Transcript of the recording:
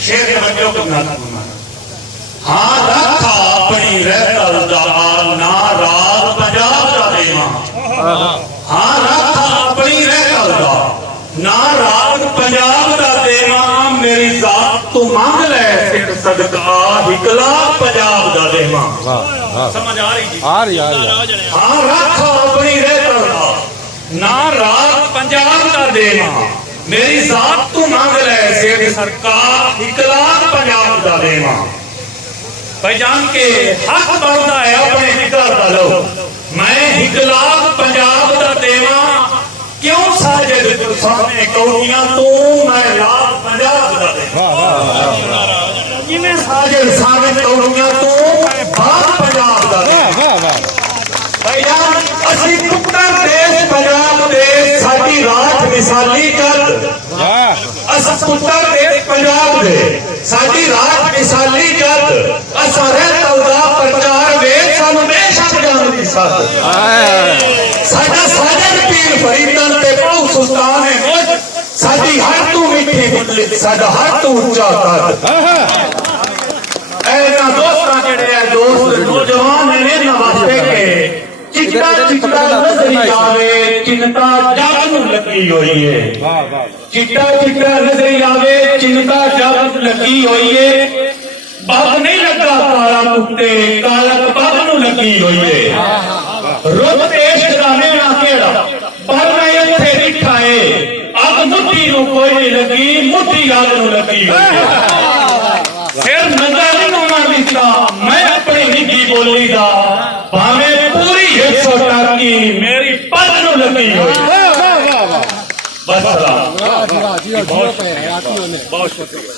शेर हाँ रखा अपनी रहकल दा ना रात पंजाब दा देवा हाँ रखा अपनी रहकल दा ना रात पंजाब दा देवा मेरी जात तू मांग ले सिख सदका हिकला पंजाब दा देवा समझ आ रही जी हाँ रखा अपनी रहकल दा ना रात पंजाब दा देवा मेरी जात तू मांग ले सिख सरकार हिकला पंजाब दा देवा पहचान के हक बनता है अपने जिगर का लो मैं हिकलाक पंजाब का देवा क्यों साजिद सामने कौड़ियां तू मैं लाख पंजाब का देवा जिन्हें साजिद सामने कौड़ियां तू मैं बाग पंजाब का देवा पहचान असी पुत्र देश पंजाब देश साडी राज मिसाली कर अस पुत्र देश पंजाब दे साडी राज मिसाली कर असा रहता प्रचार वे सानू बेशक जान दी साथ साडा साजन पीर फरीदन ते बहु सुल्तान है मुझ साडी हर तू मिठी बोली साडा हर तू ऊंचा कर ऐना दोस्तां जेड़े है दोस्त नौजवान ने ना वास्ते के चिट्टा चिट्टा नजरी आवे चिंता जग नू लगी होई है चिट्टा चिट्टा नजरी आवे चिंता जग नू लगी होई है बाग नहीं लगा काला कुत्ते कालक बाग नू लगी हुई है रुत देश दा मेरा केड़ा पर मैं इत्थे डिठा है अग मुट्ठी नू कोई नहीं लगी मुट्ठी अग नू लगी हुई है फिर नजर नहीं होना दिता मैं अपनी निजी बोली दा भावे पूरी 100 टाकी मेरी पग नू लगी हुई है बस बहुत शुक्रिया